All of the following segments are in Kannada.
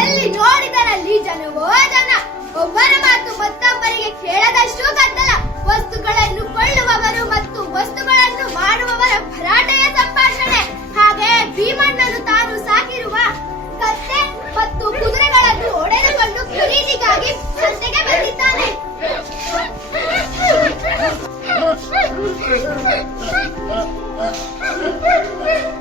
ಎಲ್ಲಿ ನೋಡಿದರಲ್ಲಿ ಜನವೋ ಜನ ಒಬ್ಬರ ಮಾತು ಮತ್ತೊಬ್ಬರಿಗೆ ಕೇಳದಷ್ಟು ಗದ್ದಲ. ವಸ್ತುಗಳನ್ನು ಕೊಳ್ಳುವವರು ಮತ್ತು ವಸ್ತುಗಳನ್ನು ಮಾಡುವವರ ಭರಾಟೆಯ ಸಂಭಾಷಣೆ. ಹಾಗೆ ಭೀಮಣ್ಣನು ತಾನು ಸಾಕಿರುವ ಕತ್ತೆ ಮತ್ತು ಕುದುರೆಗಳನ್ನು ಒಡೆದುಕೊಂಡು ಖರೀದಿಗಾಗಿ ಸಂತೆಗೆ ಬಂದಿದ್ದಾನೆ.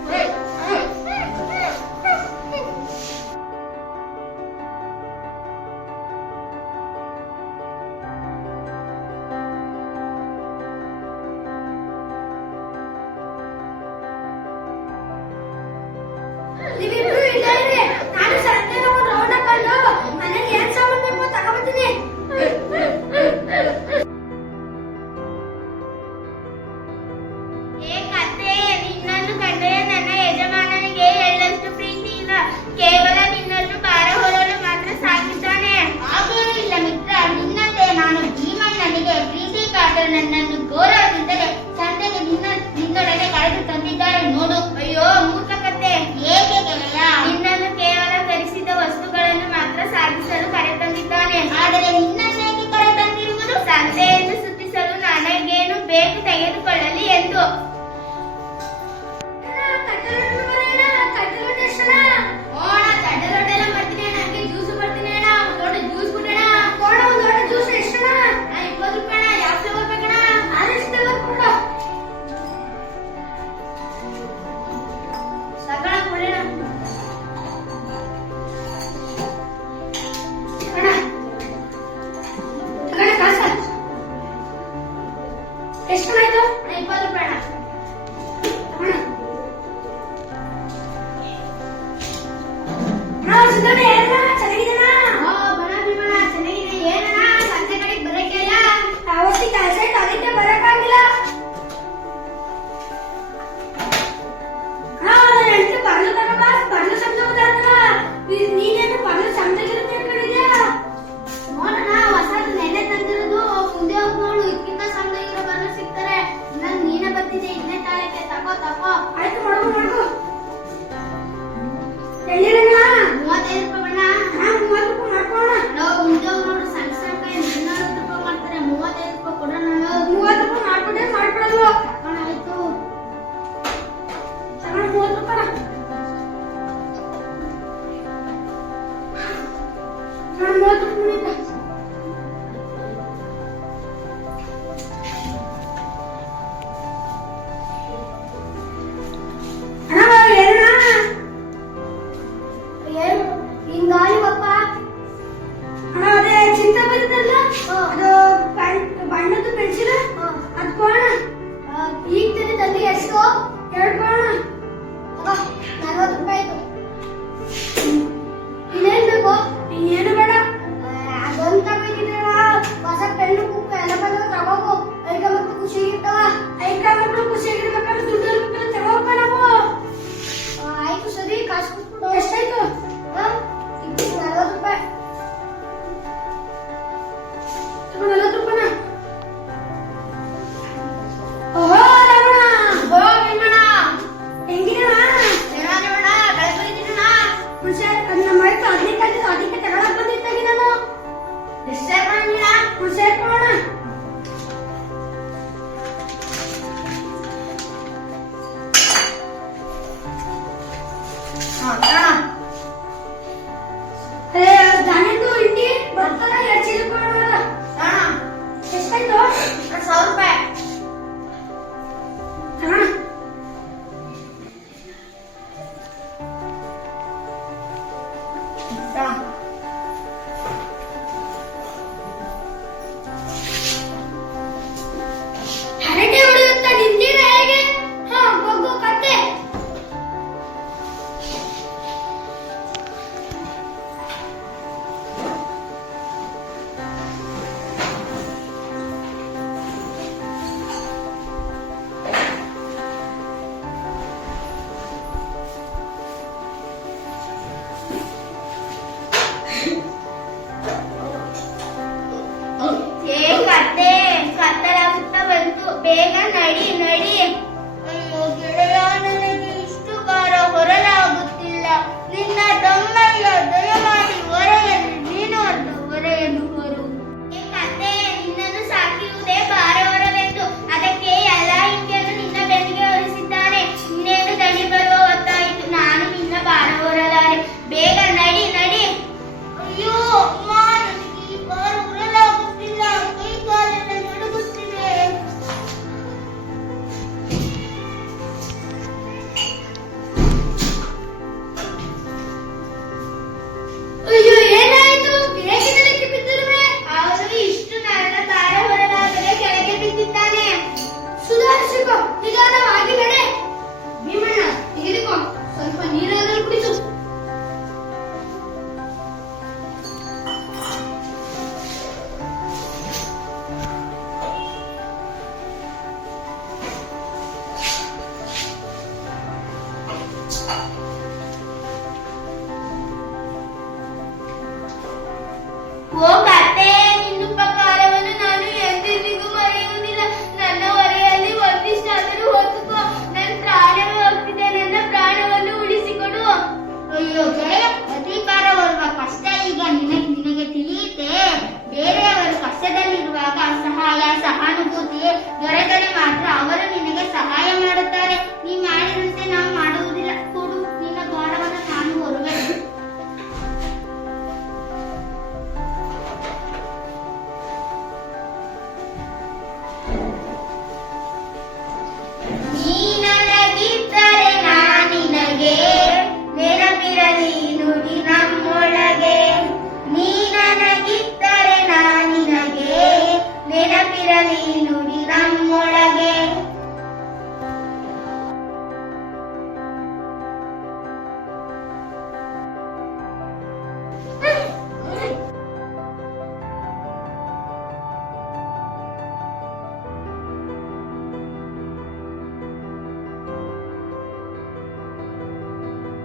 દરેક